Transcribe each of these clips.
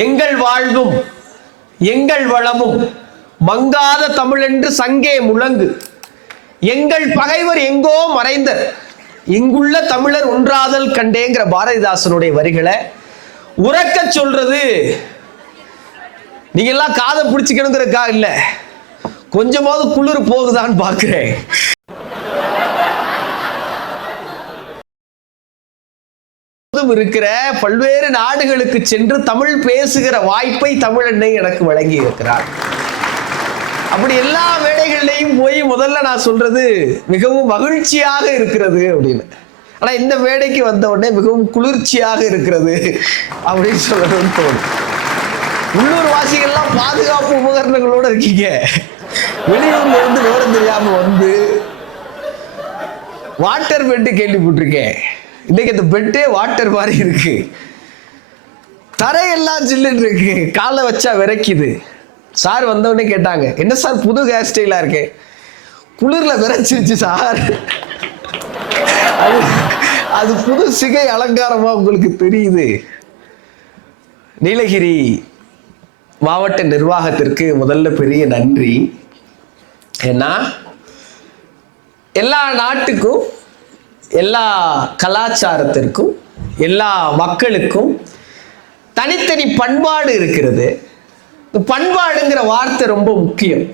எங்கள் வாழ்வும் எங்கள் வளமும் மங்காத தமிழ் என்று சங்கே முழங்கு. எங்கள் பகைவர் எங்கோ மறைந்தர், இங்குள்ள தமிழர் ஒன்றாதல் கண்டேங்கிற பாரதிதாசனுடைய வரிகளை உறக்க சொல்றது நீங்க எல்லாம் காதை பிடிச்சிக்கணுங்கிறக்கா இல்ல, கொஞ்சமாவது குளிர் போகுதான்னு பார்க்கிறேன். இருக்கிற பல்வேறு நாடுகளுக்கு சென்று தமிழ் பேசுகிற வாய்ப்பை தமிழன்னை எனக்கு வழங்கி இருக்கிறார். அப்படி எல்லா மேடைகள்லையும் போய் முதல்ல நான் சொல்றது மிகவும் மகிழ்ச்சியாக இருக்கிறது அப்படின்னு. ஆனா இந்த மேடைக்கு வந்த உடனே மிகவும் குளிர்ச்சியாக இருக்கிறது அப்படின்னு சொல்லணும்னு தோணும். உள்ளூர் வாசிகள்லாம் பாதுகாப்பு உபகரணங்களோட இருக்கீங்க, வெளியூர்ல இருந்து விவரம் தெரியாம வந்து வாட்டர் பெட்டு கேள்விப்பட்டிருக்கேன். இன்னைக்கு அந்த பெட்டே வாட்டர் மாதிரி இருக்கு, தரையெல்லாம் ஜில்லுன்னு இருக்கு, காலை வச்சா விரைக்குது. சார் வந்தவொடனே கேட்டாங்க, என்ன சார் புது ஹேர் ஸ்டைலா இருக்கு? குளிர்ல விரைச்சிருச்சு சார். அது புது சிகை அலங்காரமா உங்களுக்கு தெரியுது. நீலகிரி மாவட்ட நிர்வாகத்திற்கு முதல்ல பெரிய நன்றி. ஏன்னா எல்லா நாட்டுக்கும் எல்லா கலாச்சாரத்திற்கும் எல்லா மக்களுக்கும் தனித்தனி பண்பாடு இருக்கிறது. பண்பாடுங்கிற வார்த்தை ரொம்ப முக்கியம்.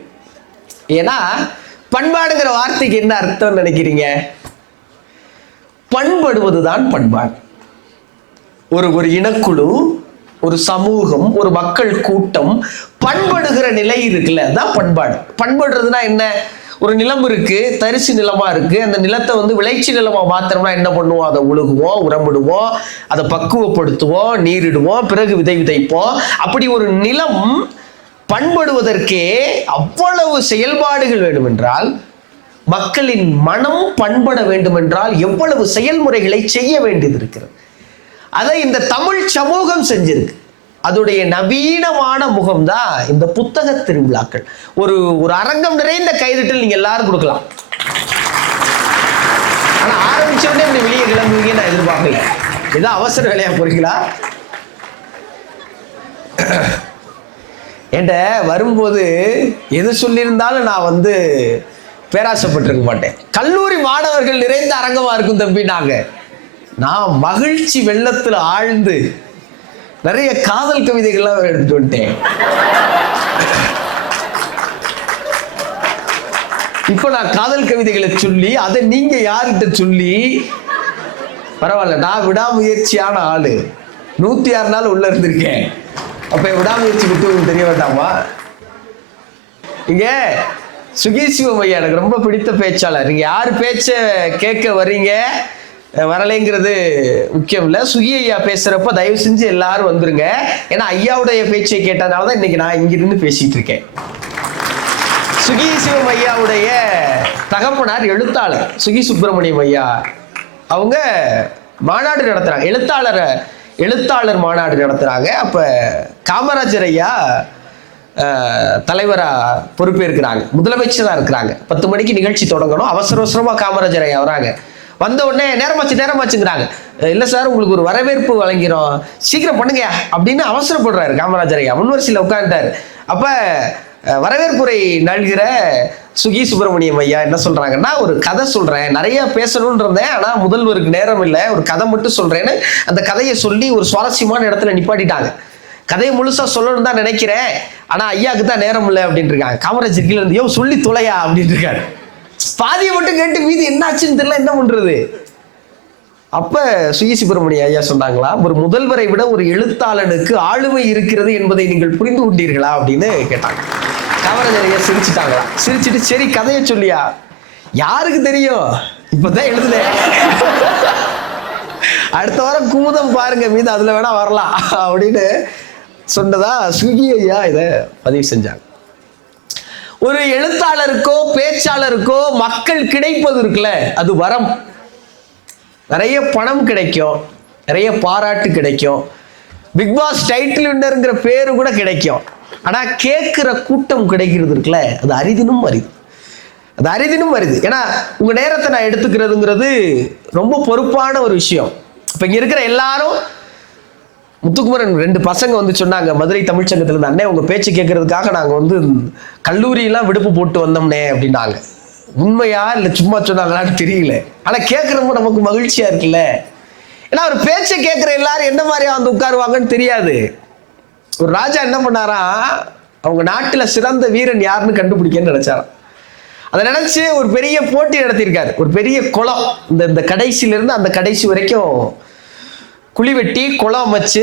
ஏன்னா பண்பாடுங்கிற வார்த்தைக்கு என்ன அர்த்தம் நினைக்கிறீங்க? பண்படுவதுதான் பண்பாடு. ஒரு இனக்குழு, ஒரு சமூகம், ஒரு மக்கள் கூட்டம் பண்படுகிற நிலை இருக்குல்ல, அதான் பண்பாடு. பண்படுறதுனா என்ன? ஒரு நிலம் இருக்கு, தரிசு நிலமா இருக்கு, அந்த நிலத்தை விளைச்சி நிலமா மாத்திரம்னா என்ன பண்ணுவோம்? அதை உழுகுவோம், உரமிடுவோம், அதை பக்குவப்படுத்துவோம், நீரிடுவோம், பிறகு விதைப்போம். அப்படி ஒரு நிலம் பண்படுவதற்கே அவ்வளவு செயல்பாடுகள் வேண்டும் என்றால், மக்களின் மனம் பண்பட வேண்டும் என்றால் எவ்வளவு செயல்முறைகளை செய்ய வேண்டியது இருக்கிறது. அதை இந்த தமிழ் சமூகம் செஞ்சிருக்கு. அதோடைய நவீனமான முகம்தான் இந்த புத்தக திருவிழாக்கள். ஒரு அரங்கம் நிறைந்த கைதட்டல் நீங்க எல்லாரும் கொடுக்கலாம். ஆனா ஆரம்பிச்ச உடனே இப்படி வெளியே கிளம்புவீங்க நான் எதிர்பார்க்கல. ஏதோ அவசர வேலையா போறீங்களா? என்கிட்ட வரும்போது எது சொல்லியிருந்தாலும் நான் பேராசைப்பட்டிருக்க மாட்டேன். கல்லூரி மாணவர்கள் நிறைந்த அரங்கமா இருக்கும் தம்பி. நான் மகிழ்ச்சி வெள்ளத்துல ஆழ்ந்து நிறைய காதல் கவிதைகள்லாம் எடுத்துட்டு வந்துட்டேன். இப்ப நான் காதல் கவிதைகளை சொல்லி அதை நீங்க யார்கிட்ட சொல்லி பரவாயில்ல. நான் விடாமுயற்சியான ஆளு, 106 நாள் உள்ள இருந்திருக்கேன். அப்ப விடாமுயற்சி விட்டு உங்களுக்கு தெரிய வேண்டாமா? இங்க சுகீசிவம் ஐயா எனக்கு ரொம்ப பிடித்த பேச்சாளர். நீங்க யாரு பேச்ச கேட்க வர்றீங்க வரலைங்கிறது முக்கியம் இல்லை. சுகி ஐயா பேசுறப்ப தயவு செஞ்சு எல்லாரும் வந்துருங்க. ஏன்னா ஐயாவுடைய பேச்சை கேட்டதுனாலதான் இன்னைக்கு நான் இங்கிருந்து பேசிட்டு இருக்கேன். சுகி சிவம் ஐயாவுடைய தகப்பனார் எழுத்தாளர் சுகி சுப்பிரமணியம் ஐயா. அவங்க மாநாடு நடத்துறாங்க, எழுத்தாளர் மாநாடு நடத்துறாங்க. அப்ப காமராஜர் ஐயா தலைவரா பொறுப்பேற்கிறாங்க, முதலமைச்சரா இருக்கிறாங்க. 10 மணிக்கு நிகழ்ச்சி தொடங்கணும். அவசரமா காமராஜர் ஐயா வராங்க. வந்த உடனே நேரமாச்சுங்கிறாங்க. இல்ல சார், உங்களுக்கு ஒரு வரவேற்பு வழங்கிறோம், சீக்கிரம் பண்ணுங்க அப்படின்னு அவசரப்படுறாரு காமராஜர் ஐயா. முன்வரிசையில் உட்கார்ந்தாரு. அப்ப வரவேற்புரை நல்கிற சுகி சுப்பிரமணியம் ஐயா என்ன சொல்றாங்கன்னா, ஒரு கதை சொல்றேன், நிறைய பேசணும்னு இருந்தேன், ஆனா முதல்வருக்கு நேரம் இல்லை, ஒரு கதை மட்டும் சொல்றேன்னு அந்த கதையை சொல்லி ஒரு சுவாரஸ்யமான இடத்துல நிப்பாட்டிட்டாங்க. கதையை முழுசா சொல்லணும்னு தான் நினைக்கிறேன், ஆனா ஐயாவுக்கு தான் நேரம் இல்லை அப்படின்னு இருக்காங்க. காமராஜர் கீழே இருந்து, யோ சொல்லி தொலையா அப்படின்னு இருக்காரு. பாதியை மட்டும் கேட்டு மீதி என்னாச்சுன்னு தெரியல, என்ன பண்றது? அப்ப சுகி சுப்பிரமணிய ஐயா சொன்னாங்களா, ஒரு முதல்வரை விட ஒரு எழுத்தாளனுக்கு ஆளுமை இருக்கிறது என்பதை நீங்கள் புரிந்து கொண்டீர்களா அப்படின்னு கேட்டாங்க. காமராஜர் ஐயா சிரிச்சுட்டாங்களா. சிரிச்சுட்டு, சரி கதையை சொல்லியா? யாருக்கு தெரியும், இப்பதான் எழுதுல, அடுத்த வாரம் குமுதம் பாருங்க, மீது அதுல வேணா வரலாம் அப்படின்னு சொன்னதா சுகி ஐயா இதை பதிவு செஞ்சாங்க. ஒரு எழுத்தாளருக்கோ பேச்சாளருக்கோ மக்கள் கிடைப்பது இருக்குல்ல, அது வரம். நிறைய பணம் கிடைக்கும், நிறைய பாராட்டு கிடைக்கும், பிக் பாஸ் டைட்டில் வின்னருங்கிற பேரு கூட கிடைக்கும். ஆனா கேட்கிற கூட்டம் கிடைக்கிறது இருக்குல்ல, அது அரிதினும் அரிது. ஏன்னா உங்க நேரத்தை நான் எடுத்துக்கிறதுங்கிறது ரொம்ப பொறுப்பான ஒரு விஷயம். இப்ப இங்க இருக்கிற எல்லாரும் முத்துக்குமரன் 2 பசங்க வந்து சொன்னாங்க மதுரை தமிழ்ச்சங்கத்துல இருந்து, அண்ணே உங்க பேச்சு கேட்கறதுக்காக நாங்க வந்து கல்லூரியெல்லாம் விடுப்பு போட்டு வந்தோம்னே அப்படின்னாங்க. உண்மையா இல்ல சும்மா சொன்னாங்களான்னு தெரியல. ஆனா கேட்கறப்ப நமக்கு மகிழ்ச்சியா இருக்குல்ல. ஏன்னா அவர் பேச்சை கேட்கிற எல்லாரும் என்ன மாதிரியா வந்து உட்காருவாங்கன்னு தெரியாது. ஒரு ராஜா என்ன பண்ணாரா, அவங்க நாட்டுல சிறந்த வீரன் யாருன்னு கண்டுபிடிக்கன்னு நினைச்சாராம். அதை நினைச்சு ஒரு பெரிய போட்டி நடத்தியிருக்காரு. ஒரு பெரிய குளம், இந்த கடைசியில இருந்து அந்த கடைசி வரைக்கும் குழி வெட்டி குளம் அமைச்சு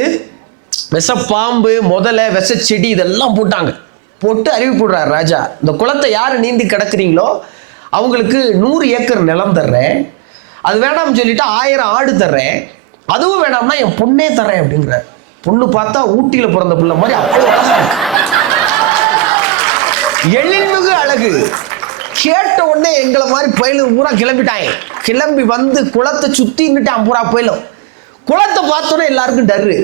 விஷப்பாம்பு முதல விஷ செடி இதெல்லாம் போட்டு அறிவிப்பு போடுறாரு ராஜா. இந்த குளத்தை யாரு நீந்தி கிடக்குறீங்களோ அவங்களுக்கு 100 ஏக்கர் நிலம் தர்றேன், அது வேணாம்னு சொல்லிட்டு 1000 ஆடு தர்றேன், அதுவும் வேணாம்னா என் பொண்ணே தர்றேன் அப்படிங்கிறார். பொண்ணு பார்த்தா ஊட்டியில பிறந்த பிள்ளை மாதிரி அவ்வளவு அழகா இருக்கு, எழில்மிகு அழகு. கேட்ட உடனே எங்களை மாதிரி பயிலும் பூரா கிளம்பிட்டாங்க. கிளம்பி வந்து குளத்தை சுத்தின்னுட்டான் பூரா பயிலும். குளத்தை பார்த்தோன்னே எல்லாருக்கும் டர்ரு.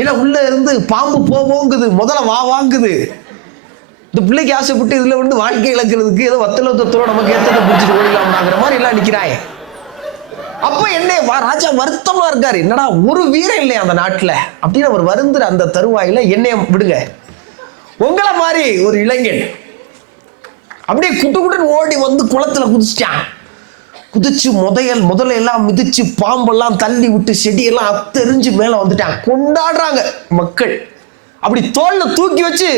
இல்ல உள்ள இருந்து பாம்பு போகுது, முதல்ல வாங்குது. இந்த பிள்ளைக்கு ஆசைப்பட்டு இதுல வந்து வாழ்க்கை இழக்கிறதுக்கு ஏதோ வத்தல தொத்தலோ நமக்கு ஏற்றத்தை பிடிச்சிட்டு ஓடிடலாம்ங்கிற மாதிரி எல்லாம் நிக்கிறாங்க. அப்ப என்ன ராஜா வருத்தமா இருக்காரு, என்னடா ஒரு வீரம் இல்லையா அந்த நாட்டுல அப்படின்னு அவர் வருந்துற அந்த தருவாயில என்னைய விடுங்க, உங்களை மாதிரி ஒரு இளைஞன் அப்படியே குட்டுன்னு ஓடி வந்து குளத்துல குதிச்சிட்டான். குதிச்சு முதல்ல எல்லாம் மிதிச்சு பாம்பெல்லாம் தள்ளி விட்டு செடியெல்லாம் அத்தெறிஞ்சு மேல வந்துட்டான். கொண்டாடுறாங்க மக்கள். அப்படி தோல்ல தூக்கி வச்சு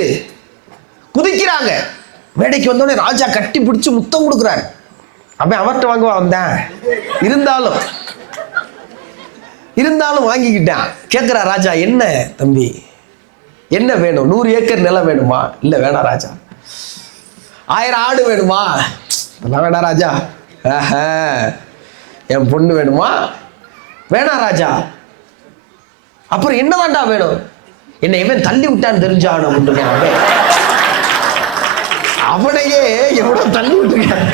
குதிக்கிறாங்க. மேடைக்கு வந்தோடனே ராஜா கட்டி பிடிச்சு முத்தம் கொடுக்குறாரு. அவன் அவர்கிட்ட வாங்குவா வந்தேன், இருந்தாலும் வாங்கிக்கிட்டான். கேட்கிறா ராஜா, என்ன தம்பி என்ன வேணும்? 100 ஏக்கர் நிலம் வேணுமா? இல்ல வேணாம் ராஜா. 1000 ஆடு வேணுமா? அதெல்லாம் வேணாம் ராஜா. என் பொண்ணு வேணுமா? வேணாம் ராஜா. அப்புறம் என்னதான்டா வேணும்? என்னை இவன் தள்ளி விட்டான்னு தெரிஞ்சான். அவனையே எவ்வளவு தள்ளி விட்டுருக்கான்.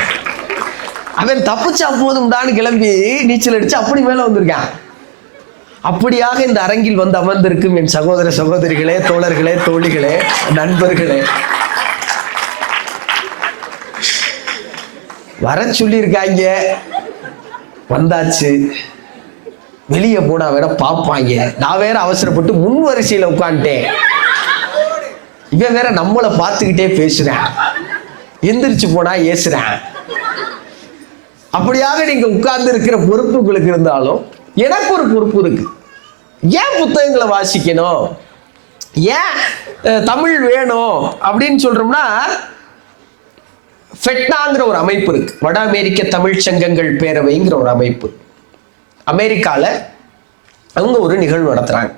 அவன் தப்பிச்சா போதும்டான்னு கிளம்பி நீச்சல் அடிச்சு அப்படி மேல வந்திருக்கான். அப்படியாக இந்த அரங்கில் வந்து அமர்ந்திருக்கும் என் சகோதர சகோதரிகளே, தோழர்களே, தோழிகளே, நண்பர்களே, வர சொல்லியிருக்காங்க, வந்தாச்சு. வெளியே போனா வேற பார்ப்பாங்க. நான் வேற அவசரப்பட்டு முன் வரிசையில உட்காந்துட்டேன். இவன் வேற நம்மளை பார்த்துக்கிட்டே பேசுறேன், எந்திரிச்சு போனா ஏசுறேன். அப்படியாக நீங்க உட்கார்ந்து இருக்கிற பொறுப்பு உங்களுக்கு இருந்தாலும் எனக்கு ஒரு பொறுப்பு இருக்கு. ஏன் புத்தகங்களை வாசிக்கணும், ஏன் தமிழ் வேணும் அப்படின்னு சொல்றோம்னா, ஃபெட்னாங்கிற ஒரு அமைப்பு இருக்கு, வட அமெரிக்க தமிழ் சங்கங்கள் பேரவைங்கிற ஒரு அமைப்பு. அமெரிக்கால அவங்க ஒரு நிகழ்வு நடத்துறாங்க.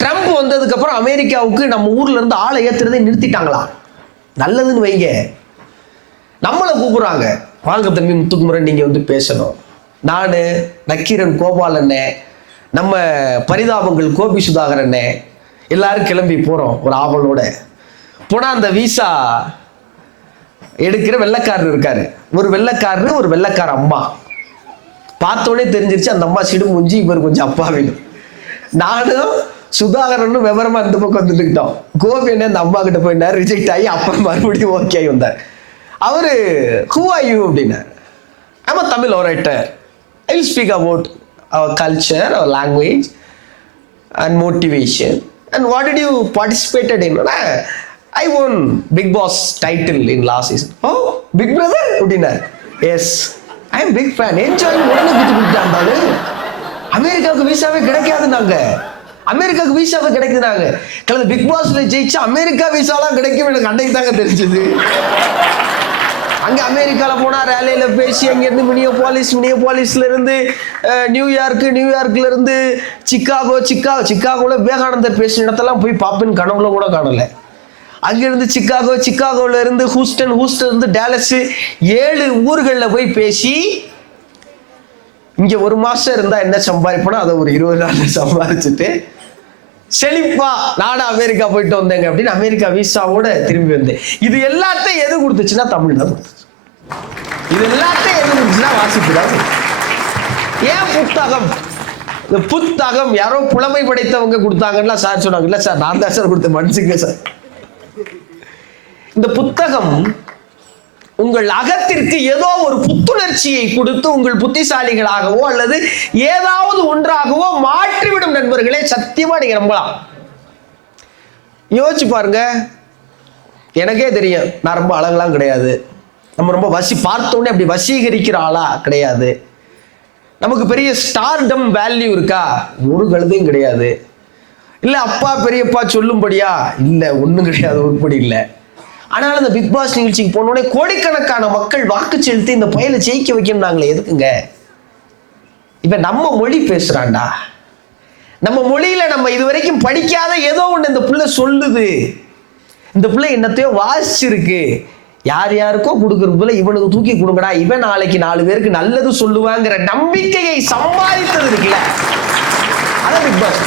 ட்ரம்ப் வந்ததுக்கு அப்புறம் அமெரிக்காவுக்கு நம்ம ஊர்ல இருந்து ஆளை ஏத்துறதை நிறுத்திட்டாங்களா? நல்லதுன்னு வைங்க. நம்மளை கூப்பிடுறாங்க, வாங்க தம்பி முத்துக்குமரன் நீங்க வந்து பேசணும். நானு நக்கீரன் கோபால் அண்ணே, நம்ம பரிதாபங்கள் கோபி சுதாகர் அண்ணே எல்லாரும் கிளம்பி போறோம் ஒரு ஆவலோட. போனா அந்த வீசா எடுக்கிற வெள்ளைக்காரர் இருக்காரு. ஒரு வெள்ளைக்காரரு, ஒரு வெள்ளைக்கார அம்மா. பார்த்தோடனே தெரிஞ்சிருச்சு அந்த அம்மா சிடு மூஞ்சி, இவர் கொஞ்சம் அப்பா வேணும். நானும் சுதாகரனும் விவரமா இந்த பக்கம் வந்துட்டுக்கிட்டோம். கோபி என்ன அந்த அம்மா கிட்ட போயிட்டார், ரிஜெக்ட் ஆகி அப்பா மறுபடியும் ஓகே ஆகி வந்தார். அவரு who are you அப்படின்னார். I'm a Tamil orator. I will speak about our culture, our language and motivation. And what did you participated in? I won Big Boss title in last season. Oh, Big Brother அப்படின்னார். Yes, I am big fan. Enjoy. உடனே குத்து குடுத்தாங்க. அமெரிக்காவுக்கு வீசாவே கிடைக்காது. நாங்க அமெரிக்காவுக்கு வீசாவே கிடைக்குது. நாங்க கலந்து பிக் பாஸ்ல ஜெயிச்சு அமெரிக்கா வீசாலாம் கிடைக்கும் எனக்கு அன்னைக்கு தாங்க தெரிஞ்சது. அங்க அமெரிக்கால போனா ரேலியில பேசி அங்கிருந்து மினியோபாலிஸ்ல இருந்து நியூயார்க்ல இருந்து சிக்காகோல விவேகானந்தர் பேசின இடத்தெல்லாம் போய் பாப்பேன்னு கனவுல கூட காணல. அங்கிருந்து சிக்காகோல இருந்து ஹூஸ்டன் இருந்து டாலஸ் 7 ஊர்கள்ல போய் பேசி, இங்க 1 மாசம் இருந்தா என்ன சம்பாதிப்போனா அதை ஒரு 20 நாள் சம்பாதிச்சுட்டு செழிப்பா நானும் அமெரிக்கா போயிட்டு வந்தேங்க அப்படின்னு அமெரிக்கா வீசாவோட திரும்பி வந்தேன். இது எல்லாத்தையும் எது கொடுத்துச்சுன்னா தமிழ் தான் கொடுத்துச்சு. இது எல்லாத்தையும் எது கொடுத்துச்சுன்னா வாசிப்பு தான். ஏன் புத்தகம்? இந்த புத்தகம் யாரோ புலமை படைத்தவங்க கொடுத்தாங்கன்னா சார் சொன்னாங்க. இல்ல சார் நான் தான் சார் கொடுத்தேன், மன்னிச்சுங்க சார். இந்த புத்தகம் உங்கள் அகத்திற்கு ஏதோ ஒரு புத்துணர்ச்சியை கொடுத்து உங்கள் புத்திசாலிகளாகவோ அல்லது ஏதாவது ஒன்றாகவோ மாற்றிவிடும் நண்பர்களே. சத்தியமா நீங்க நம்பலாம். யோசிச்சு பாருங்க. எனக்கே தெரியும், நான் ரொம்ப அழகெல்லாம் கிடையாது. நம்ம ரொம்ப பார்த்தோன்னே அப்படி வசீகரிக்கிற ஆளா கிடையாது. நமக்கு பெரிய ஸ்டார்டம் வேல்யூ இருக்கா? ஒரு கழுதையும் கிடையாது. இல்ல அப்பா பெரியப்பா சொல்லும்படியா? இல்ல, ஒண்ணும் கிடையாது, உருப்படி இல்லை. ஆனால் அந்த பிக் பாஸ் நிகழ்ச்சிக்கு போனோடனே கோடிக்கணக்கான மக்கள் வாக்கு செலுத்தி இந்த பயலை ஜெயிக்க வைக்கணும்னாங்களே, எதுக்குங்க? இப்ப நம்ம மொழி பேசுறான்டா, நம்ம மொழியில நம்ம இதுவரைக்கும் படிக்காத ஏதோ ஒண்ணு இந்த பிள்ளை சொல்லுது. இந்த பிள்ளை என்னத்தையோ வாசிச்சிருக்கு. யார் யாருக்கோ கொடுக்கறதுல இவனுக்கு தூக்கி கொடுங்கடா, இவன் நாளைக்கு 4 பேருக்கு நல்லது சொல்லுவாங்கிற நம்பிக்கையை சம்பாதித்தது இருக்குல்ல, அதான் பிக் பாஸ்.